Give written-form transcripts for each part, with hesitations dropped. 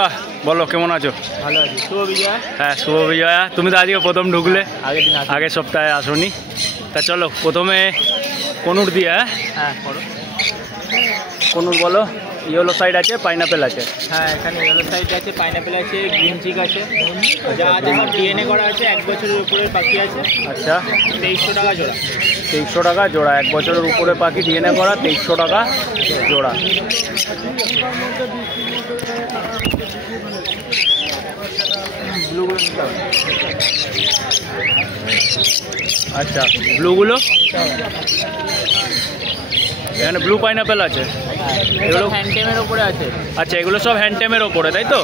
দা বলো কেমন আছো? ভালো আছি। শুভ বিজয়া। হ্যাঁ শুভ বিজয়া। তুমি তো আজকে প্রথম ঢুকলে, আগের সপ্তাহে আসোনি। তা চলো প্রথমে কনুর দিয়ে। হ্যাঁ করো। কনুর বলো। ইয়েলো সাইড আছে, পাইনাপেল আছে। হ্যাঁ এখানে ইয়েলো সাইড আছে, পাইনাপেল আছে, গ্রিন চিক আছে, যা আছে সব ডিএনএ করা আছে। 1 বছরের উপরের পাখি আছে। আচ্ছা 2300 টাকা জোড়া। 2300 টাকা জোড়া। 1 বছরের উপরে পাখি ডিএনএ করা 2300 টাকা জোড়া। ব্লুগুলো নিতে হবে। আচ্ছা ব্লুগুলো এখানে ব্লু পাইনাপেল আছে। এগুলো হ্যান্ডটেমের উপরে আছে। আচ্ছা এগুলো সব হ্যান্ডটেমের ওপরে তাই তো?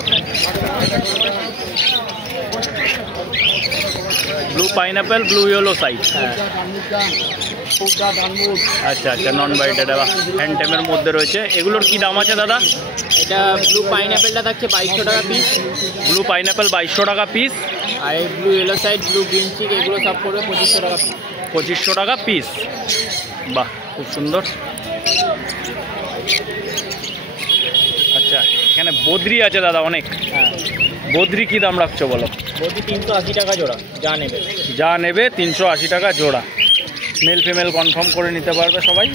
Blue pineapple, blue yellow side. আচ্ছা আচ্ছা নন বাইটেড হ্যান্ডটেমের মধ্যে রয়েছে। এগুলোর কি দাম আছে দাদা? এটা ব্লু পাইনাপেলটা থাকছে 2200 টাকা পিস। ব্লু পাইনাপেল 2200 টাকা পিস। আর এই blue yellow side, blue green cheek এগুলো সব পড়বে 2500 টাকা পিস। 2500 টাকা পিস। বাহ খুব সুন্দর। আচ্ছা এখানে বদ্রি আছে দাদা অনেক। হ্যাঁ বদ্রি কি দাম রাখছো বলো? বদ্রি 380 টাকা জোড়া। যা নেবে 380 টাকা জোড়া। মেল ফিমেল কনফার্ম করে নিতে পারবে সবাই।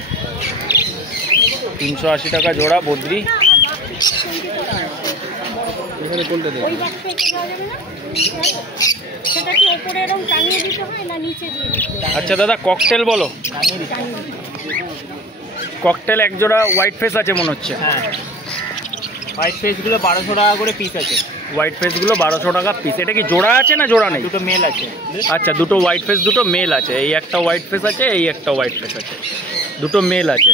380 টাকা জোড়া বদ্রি। এখানে কোনটা দেবে? আচ্ছা দাদা ককটেল বলো। ককটেল এক জোড়া হোয়াইট ফেস আছে মনে হচ্ছে। হ্যাঁ হোয়াইট ফেসগুলো 1200 টাকা করে পিস আছে। হোয়াইট ফেসগুলো 1200 টাকা পিস। এটা কি জোড়া আছে না জোড়া নেই? দুটো মেল আছে। আচ্ছা দুটো হোয়াইট ফেস, দুটো মেল আছে। এই একটা হোয়াইট ফেস আছে, এই একটা হোয়াইট ফেস আছে, দুটো মেল আছে।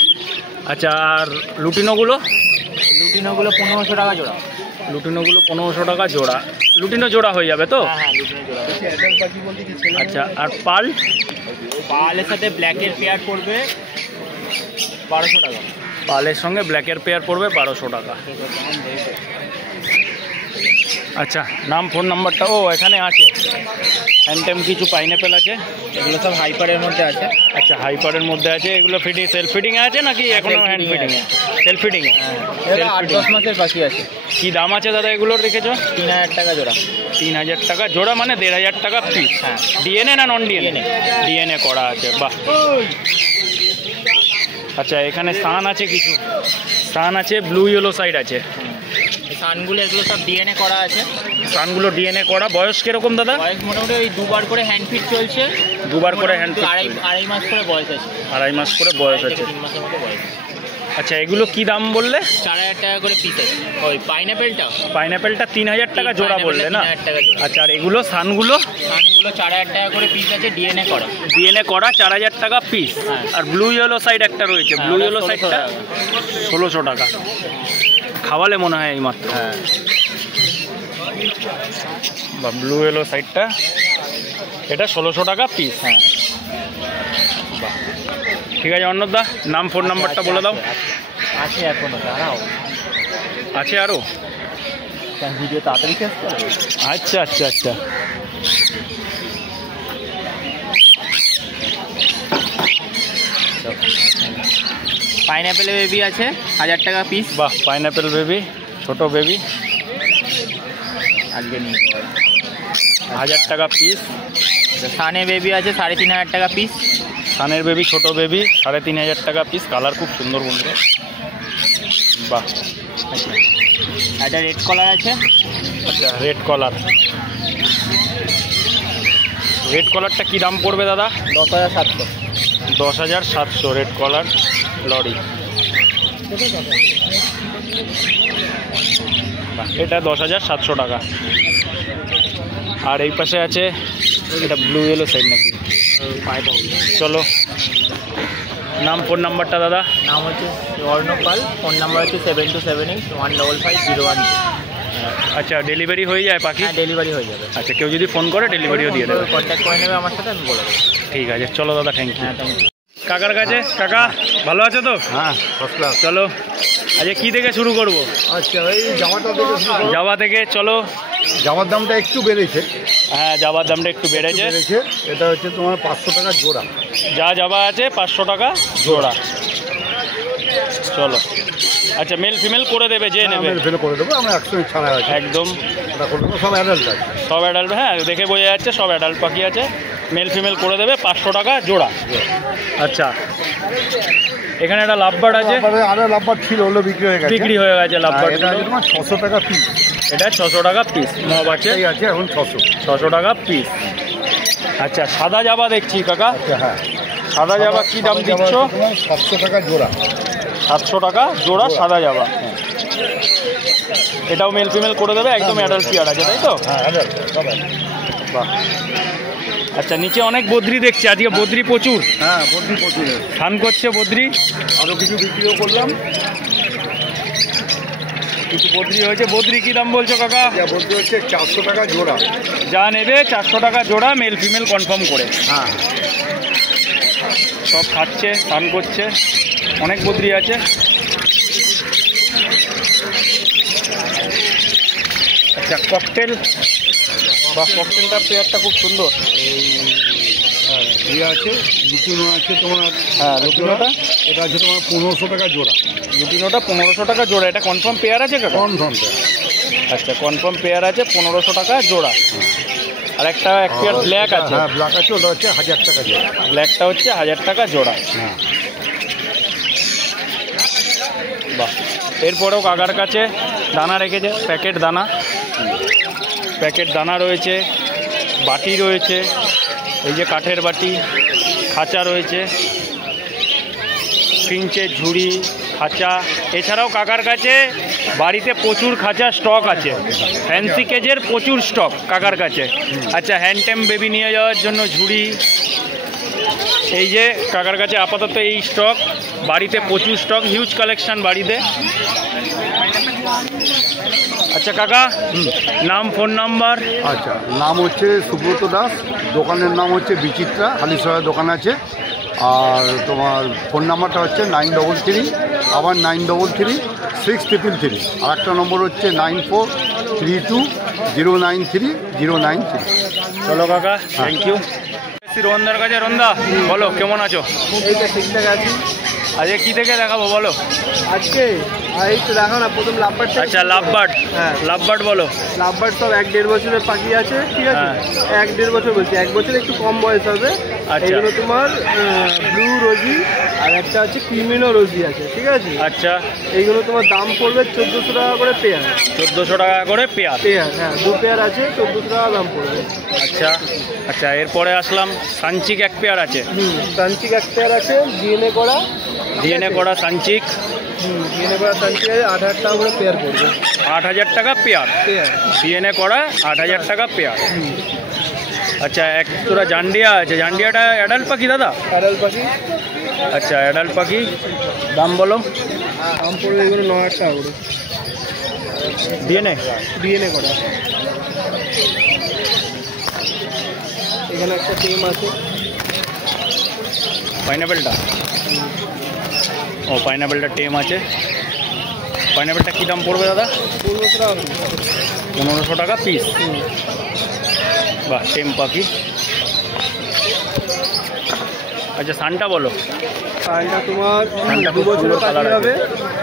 আচ্ছা আর লুটিনোগুলো? লুটিনোগুলো 1500 টাকা জোড়া। লুটিনোগুলো 1500 টাকা জোড়া। লুটিনো জোড়া হয়ে যাবে তো? হ্যাঁ লুটিনো জোড়া। আচ্ছা আর পাল? পালের সাথে ব্ল্যাকের পেয়ার পড়বে 1200 টাকা। পালের সঙ্গে ব্ল্যাকের পেয়ার পড়বে 1200 টাকা। আচ্ছা নাম ফোন নাম্বারটা? ও এখানে আছে। হ্যান্ডটেম কিছু পাইনাপেল আছে। এগুলো সব হাইপারের মধ্যে আছে। আচ্ছা হাইপারের মধ্যে আছে। এগুলো ফিডিং, সেলফ ফিডিং আছে নাকি এখনো হ্যান্ড ফিডিং? Self feeding. হ্যাঁ 8-10 মাসের পাখি আছে। কি দাম আছে দাদা এগুলোর রেখেছো? 3000 টাকা জোড়া। 3000 টাকা জোড়া মানে 1500 টাকা পিস। হ্যাঁ ডিএনএ না নন ডিএনএ? ডিএনএ করা আছে। বাহ। আচ্ছা এখানে সান আছে কিছু। সান আছে, ব্লু ইয়েলো সাইড আছে। সানগুলো এগুলো সব ডিএনএ করা আছে। সানগুলো ডিএনএ করা। বয়স কিরকম দাদা? বয়স মোটামুটি ওই 2বার করে হ্যান্ড ফিট চলছে। 2বার করে হ্যান্ড ফিট। আড়াই মাস করে বয়স আছে। 2.5 মাস করে বয়স আছে। 3 মাসের মতো বয়স। আচ্ছা এগুলো কি দাম বললে? 4000 টাকা করে পিস আছে। ওই পাইনাপেলটা? পাইনাপেলটা 3000 টাকা জোড়া বললে না? 3000 টাকা জোড়া। আচ্ছা আর এগুলো সানগুলো? সানগুলো 4000 টাকা করে পিস আছে, ডিএনএ করা। ডিএনএ করা 4000 টাকা পিস। হ্যাঁ। আর ব্লু ইয়েলো সাইড একটা রয়েছে। ব্লু ইয়েলো সাইডটা 1600 টাকা। খাওয়ালে মনে হয় এই মাত্র। হ্যাঁ বা ব্লু ইয়েলো সাইডটা এটা 1600 টাকা পিস। হ্যাঁ বাহ ঠিক আছে। অন্নদা নাম ফোন নাম্বারটা বলে দাও। আছে এখনো দাঁড়াও। আছে আরও? ভিডিও তাড়াতাড়ি শেষ করো। আচ্ছা আচ্ছা আচ্ছা পাইনাপেল বেবি আছে 1000 টাকা পিস। বাহ পাইনাপেল বেবি, ছোট বেবি আজকে নিয়ে 1000 টাকা পিস। সানে বেবি আছে 3500 টাকা পিস। সানের বেবি ছোট বেবি 3500 টাকা পিস। কালার খুব সুন্দর বন্ধুরা। বাহ আচ্ছা একটা রেড কলার আছে। আচ্ছা রেড কলার। রেড কলারটা কী দাম পড়বে দাদা? 10700। 10700 রেড কলার লরি। এটা 10700 টাকা। আর এই পাশে আছে এটা ব্লু ইয়েলো সাইড নাকি? চলো নাম ফোন নাম্বারটা দাদা? নাম হচ্ছে অর্ণপাল। ফোন নাম্বার হচ্ছে 7278155001। আচ্ছা ডেলিভারি হয়ে যায় পাখি? হ্যাঁ ডেলিভারি হয়ে যাবে। আচ্ছা কেউ যদি ফোন করে ডেলিভারিও দিয়ে দেবে? কন্ট্যাক্ট করে নেবে আমার সাথে, আমি বলে দেবো। ঠিক আছে চলো দাদা থ্যাংক ইউ। হ্যাঁ থ্যাংক ইউ। কাকার কাছে। কাকা ভালো আছে তো? হ্যাঁ ফার্স্ট ক্লাস। চলো আজকে কি থেকে শুরু করবো? আচ্ছা এই জামাটা থেকে জাবা থেকে। চলো জামার দামটা একটু বেড়েছে। হ্যাঁ জাবার দামটা একটু বেড়েছে। এটা হচ্ছে তোমার 500 টাকা জোড়া। যা জাবা আছে 500 টাকা জোড়া। চলো আচ্ছা মেল ফিমেল করে দেবে যে নেবে ফেলে করে দেবো, আমরা একসঙ্গে ছাড়া আছে একদম ওটা করে দেবো, সব অ্যাডাল্ট আছে। সব অ্যাডাল্ট, হ্যাঁ দেখে বোঝা যাচ্ছে সব অ্যাডাল্ট পাখি আছে। মেল ফিমেল করে দেবে 500 টাকা জোড়া। আচ্ছা এখানে একটা লাভবার্ড আছে, আরো লাভবার ছিল, ওগুলো বিক্রি হয়ে গেছে। বিক্রি হয়ে গেছে লাভবার্ড, এটা আছে তোমার 600 টাকা পিস। এটা 600 টাকা পিস। নব আছে, এই আছে এখন 600 টাকা পিস। আচ্ছা সাদা জাবা দেখছি কাকা, হ্যাঁ সাদা জাবা কি দাম দিচ্ছ? 700 টাকা জোড়া। 700 টাকা জোড়া সাদা জাবা। এটাও মেল ফিমেল করে দেবে, একদম অ্যাডাল্ট পেয়ার আছে তাই তো? হ্যাঁ অ্যাডাল্ট সব আছে। বাহ। আচ্ছা নিচে অনেক বদ্রি দেখছি, আজকে বদ্রি প্রচুর। হ্যাঁ বদ্রি প্রচুর স্নান করছে বদ্রি, আরও কিছু বিক্রিও করলাম। কিছু বদ্রি হয়েছে। বদ্রি কি দাম বলছো কাকা? বদ্রি হচ্ছে 400 টাকা জোড়া। যা নেবে 400 টাকা জোড়া, মেল ফিমেল কনফার্ম করে। হ্যাঁ সব খাচ্ছে, স্নান করছে, অনেক বদ্রি আছে। আচ্ছা ককটেল, বা ককটেলটা পেয়ারটা খুব সুন্দর। ইয়ে আছে, লুটিনো আছে তোমার। হ্যাঁ লুটিনোটা, এটা আছে তোমার 1500 টাকা জোড়া। লুটিনোটা 1500 টাকা জোড়া। এটা কনফার্ম পেয়ার আছে কাকা? কনফার্ম। আচ্ছা কনফার্ম পেয়ার আছে 1500 টাকা জোড়া। আর একটা এক পেয়ার ব্ল্যাক আছে। হ্যাঁ ব্ল্যাক আছে, ওটা হচ্ছে 1000 টাকা জোড়া। ব্ল্যাকটা হচ্ছে 1000 টাকা জোড়া। হ্যাঁ বাহ। এরপরেও কাকার কাছে দানা রেখেছে, প্যাকেট দানা, প্যাকেট দানা রয়েছে, বাটি রয়েছে, এই যে কাঠের বাটি, খাঁচা রয়েছে, ফিঞ্চের ঝুড়ি, খাঁচা। এছাড়াও কাকার কাছে বাড়িতে প্রচুর খাঁচা স্টক আছে, ফ্যান্সি কেজের প্রচুর স্টক কাকার কাছে। আচ্ছা হ্যান্ডটেম বেবি নিয়ে যাওয়ার জন্য ঝুড়ি, এই যে কাকার কাছে আপাতত এই স্টক, বাড়িতে প্রচুর স্টক, হিউজ কালেকশন বাড়িতে। আচ্ছা কাকা নাম ফোন নাম্বার? আচ্ছা নাম হচ্ছে সুব্রত দাস, দোকানের নাম হচ্ছে বিচিত্রা, হালিশহরের দোকান আছে। আর তোমার ফোন নাম্বারটা হচ্ছে 933, আবার 933-6333। আর একটা নম্বর হচ্ছে 9432093093। চলো কাকা, থ্যাংক ইউ। রোহনদার কাছে। রোহনদা বলো কেমন আছো? এইটা ঠিকঠাক আছে। আজকে কি থেকে দেখাবো বলো? আজকে এই তো দেখো না, প্রথম লাভবার্ড। আচ্ছা লাভবার্ড, হ্যাঁ লাভবার্ড বলো। লাভবার্ড সব 1-1.5 বছরের পাখি আছে, ঠিক আছে? হ্যাঁ। 1-1.5 বছর বলছি, 1 বছর একটু কম বয়স হবে। আচ্ছা। এইগুলো তোমার ব্লু রোজি, আর একটা আছে ক্রিমিনো রোজি আছে, ঠিক আছে? আচ্ছা এইগুলো তোমার দাম পড়বে 1400 টাকা করে পেয়ার। 1400 টাকা করে পেয়ার। পেয়ার, হ্যাঁ 2 পেয়ার আছে, 1400 টাকা দাম পড়বে। আচ্ছা আচ্ছা এরপরে আসলাম সানচিক এক পেয়ার আছে। সানচিক এক পেয়ার আছে, ডিএনএ করা। ডিএনএ করা সানচিক। ডিএনএ করা সানচিক আছে, 8000 টাকা করে পেয়ার পড়বে। 8000 টাকা পেয়ার। পেয়ার ডিএনএ করা 8000 টাকা পেয়ার। আচ্ছা এক তোরা জান্ডিয়া আছে, জান্ডিয়াটা অ্যাডাল্ট পাখি দাদা? অ্যাডাল্ট পাখি। আচ্ছা অ্যাডাল্ট পাখি, দাম বলো। দাম পড়বে এগুলো 9000 টাকা করে। ডিএনএ ডিএনএ করা। এখানে একটা টেম আছে, পাইনাপেলটা। ও পাইনাপেলটা টেম আছে। পাইনাপেলটা কী দাম পড়বে দাদা? 1500 টাকা। 1500 টাকা পিস। বাহ টেম পাখি। আচ্ছা সানটা বলো। সানটা তোমার সানটা 2 বছরের পাখি হবে।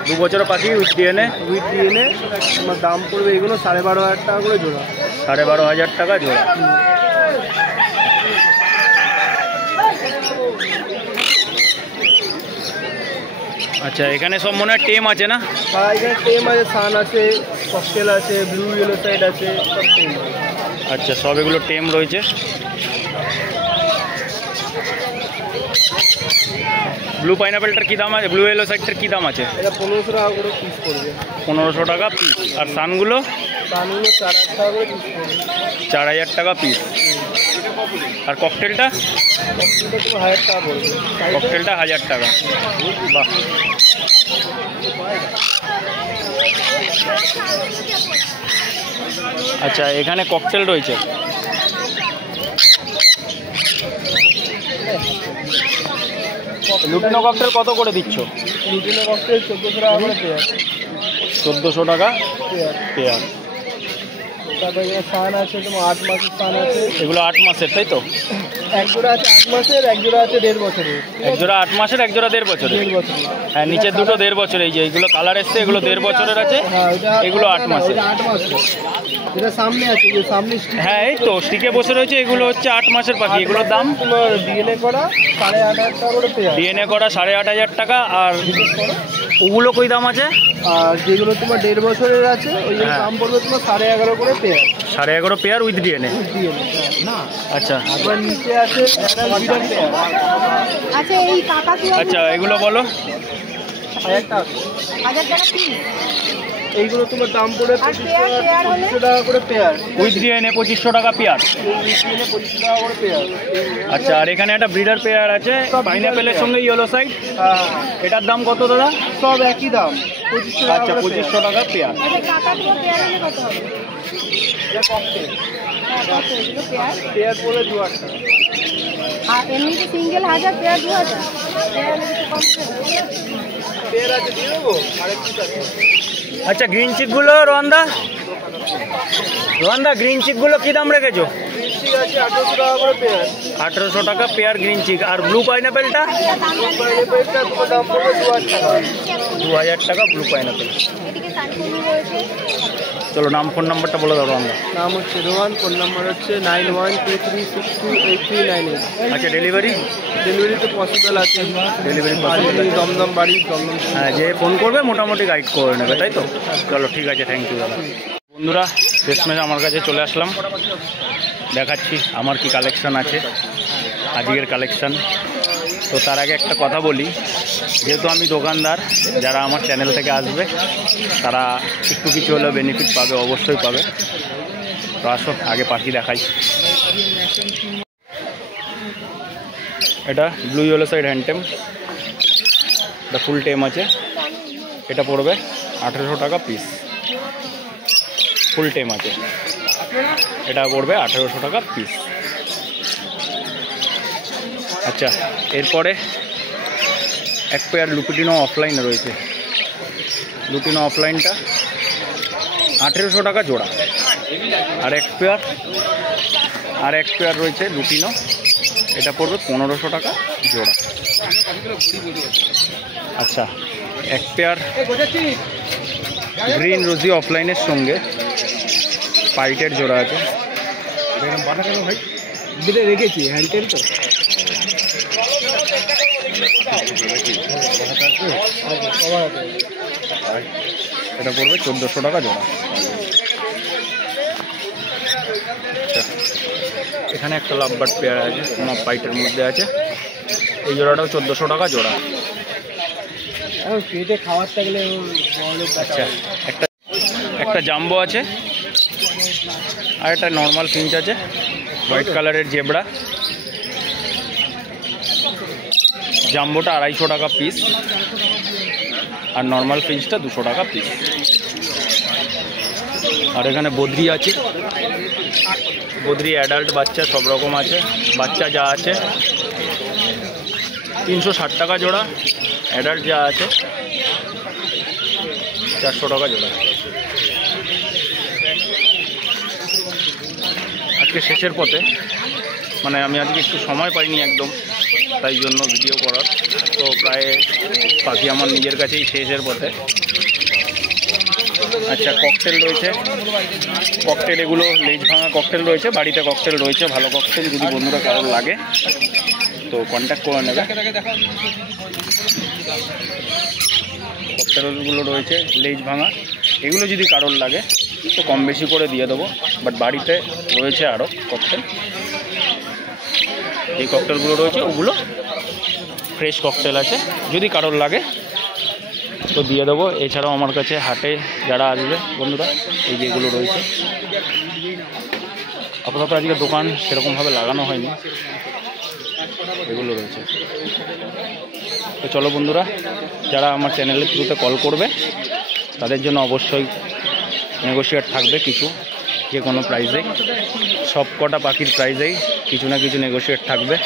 2 বছরের পাখি উইথ ডিএনএ। উইথ ডিএনএ তোমার দাম পড়বে এগুলো 12,500 টাকা করে জোড়া। 12,500 টাকা জোড়া। আচ্ছা এখানে সব মনে হয় টেম আছে না? হ্যাঁ এখানে টেম আছে, সান আছে, ককটেল আছে, ব্লু ইয়েলো সাইড আছে, সব টেম আছে। আচ্ছা সব এগুলো টেম রয়েছে। ব্লু পাইনাপেলটার কী দাম আছে? ব্লু ইয়েলো সাইডটার কী দাম আছে? এটা 1500 টাকা করে পিস পড়বে। 1500 টাকা পিস। আর সানগুলো? সানগুলো 4000 টাকা করে পিস পড়বে। 4000 টাকা পিস। আর ককটেলটা? ককটেলটা তোমার 1000 টাকা পড়বে। ককটেলটা 1000 টাকা। বাহ। আচ্ছা এখানে ককটেল রয়েছে। লুটিনো ককটেল কত করে দিচ্ছ? লুটিনো ককটেল 1400 টাকা করে পেয়ার। 1400 টাকা পেয়ার। পেয়ার। তারপরে সান আছে তোমার 8 মাসের সান আছে। এগুলো 8 মাসের, তাই তো? এক জোড়া আছে 8 মাসের, এক জোড়া আছে 1.5 বছরের। এক জোড়া 8 মাসের, এক জোড়া 1.5 বছরের। 1.5 বছরের। হ্যাঁ, নিচের দুটো 1.5 বছর। এই যে এগুলো কালার এসছে, এগুলো 1.5 বছরের আছে, এগুলো 8 মাসের। 8 মাসের। যেটা সামনে আছে, যে সামনে হ্যাঁ এই তো স্টিকে বসে রয়েছে, এগুলো হচ্ছে 8 মাসের পাখি। এগুলোর দাম তোমার ডিএনএ করা 8,500 টাকা করে পেয়ার। ডিএনএ করা 8,500 টাকা। আর ওগুলো কই দাম আছে? আর যেগুলো তোমার 1.5 বছরের আছে ওই দাম পড়বে তোমার 11.5 করে পেয়ার। 11.5 pair with DNA. না আচ্ছা, আবার নিচে আছে পেয়ার। আচ্ছা এই কাকাতুয়া আচ্ছা এগুলো বলো। 1000 টাকা। 1000 টাকা পিস। এইগুলো তোমার দাম পড়বে আর পেয়ার হলে 2500 টাকা করে পেয়ার। উইথ ডিএনএ 2500 টাকা পেয়ার। 2500 টাকা করে পেয়ার। আচ্ছা, আর এখানে একটা ব্রিডার পেয়ার আছে পাইনাপেলের সঙ্গে ইয়েলো সাইড। হ্যাঁ, এটার দাম কত দাদা? সব একই দাম 2500 টাকা। আচ্ছা, 2500 টাকা পেয়ার। আচ্ছা কাকাতুয়া পেয়ার হলে কত হবে? হ্যাঁ, কত এগুলো পেয়ার? পেয়ার পড়বে 2000 টাকা। আর এমনিতে সিঙ্গেল 1000, পেয়ার 2000। পেয়ার হলে কিছু কম হবে? পেয়ার আছে দিয়ে দেবো, আরেক পিস আছে। আচ্ছা, গ্রিন চিকগুলো রোহানদা, গ্রিন চিকগুলো কী দাম রেখেছো? ঠিক আছে 1800 টাকা করে পেয়ার। 1800 টাকা পেয়ার গ্রিন চিক। আর ব্লু পাইনাপেলটা? পাইনাপেলটা তোমার দাম পড়বে 2000 টাকা। 2000 টাকা ব্লু পাইনাপেল। এদিকে সানকুনি রয়েছে। চলো নাম ফোন নাম্বারটা বলে দাও রোহানদা। নাম হচ্ছে রোহান, ফোন নাম্বার হচ্ছে 9123628398। আচ্ছা, ডেলিভারি? ডেলিভারি তো পসিবল আছে। ডেলিভারি বাড়ি দমদম, বাড়ি দমদম। হ্যাঁ, যে ফোন করবে মোটামুটি গাইড করে নেবে, তাই তো? চলো ঠিক আছে, থ্যাংক ইউ দাদা। বন্ধুরা, শেষমেশ আমার কাছে চলে আসলাম, দেখাচ্ছি আমার কি কালেকশান আছে, আজকের কালেকশান। তো তার আগে একটা কথা বলি, যেহেতু আমি দোকানদার, যারা আমার চ্যানেল থেকে আসবে তারা একটু কিছু হলেও বেনিফিট পাবে, অবশ্যই পাবে। তো আসো আগে পাখি দেখাই। এটা ব্লু ইয়েলো সাইড হ্যান্ডটেম, এটা ফুল টেম আছে। এটা পড়বে 1800 টাকা পিস, ফুল টেম আছে। এটা পড়বে 1800 টাকা পিস। আচ্ছা, এরপরে এক পেয়ার লুপিটিনো অফলাইন রয়েছে। লুপিনো অফলাইনটা 1800 টাকা জোড়া। আর এক পেয়ার রয়েছে লুপিনো, এটা পড়বে 1500 টাকা জোড়া। আচ্ছা, এক পেয়ার গ্রিন রোজি অফলাইনের সঙ্গে পাইটের জোড়া আছে। রেখেছি হ্যান্ডটেল তো। এটা পড়বে 1400 টাকা জোড়া। আচ্ছা, এখানে একটা লাভবার্ড পেয়ার আছে, তোমার পাইটের মধ্যে আছে। এই জোড়াটাও 1400 টাকা জোড়া। পেটে খাওয়ার থাকলে। আচ্ছা, একটা জাম্বো আছে, আর একটা নর্মাল ফিঞ্চ আছে, হোয়াইট কালারের জেব্রা। জাম্বোটা 250 টাকা পিস, আর নর্মাল ফিঞ্চটা 200 টাকা পিস। আর এখানে বদ্রি আছে, বদ্রি অ্যাডাল্ট বাচ্চা সব রকম আছে। বাচ্চা যা আছে 360 টাকা জোড়া, অ্যাডাল্ট যা আছে 400 টাকা জোড়া। আজকে শেষের পথে, মানে আমি আজকে একটু সময় পাইনি একদম, তাই জন্য ভিডিও করার। তো প্রায় পাখি আমার নিজের কাছেই শেষের পথে। আচ্ছা, ককটেল রয়েছে, ককটেল এগুলো লেজ ভাঙা ককটেল রয়েছে, বাড়িতে ককটেল রয়েছে, ভালো ককটেল। যদি বন্ধুরা কারোর লাগে তো কন্ট্যাক্ট করে নেবে। ককটেলগুলো রয়েছে লেজ ভাঙা, এগুলো যদি কারোর লাগে তো কম বেশি করে দিয়ে দেবো। বাট বাড়িতে রয়েছে আরও ককটেল, এই ককটেলগুলো রয়েছে, ওগুলো ফ্রেশ ককটেল আছে, যদি কারোর লাগে তো দিয়ে দেবো। এছাড়াও আমার কাছে হাটে যারা আসবে বন্ধুরা, এই যেগুলো রয়েছে। আপাতত আজকে দোকান সেরকমভাবে লাগানো হয়নি, এগুলো রয়েছে। তো চলো বন্ধুরা, যারা আমার চ্যানেলের থ্রুতে কল করবে তাদের জন্য অবশ্যই নেগোশিয়েট থাকবে কিছু, যে কোনো প্রাইসেই। সব কটা পাখির প্রাইসেই কিছু না কিছু নেগোশিয়েট থাকবে।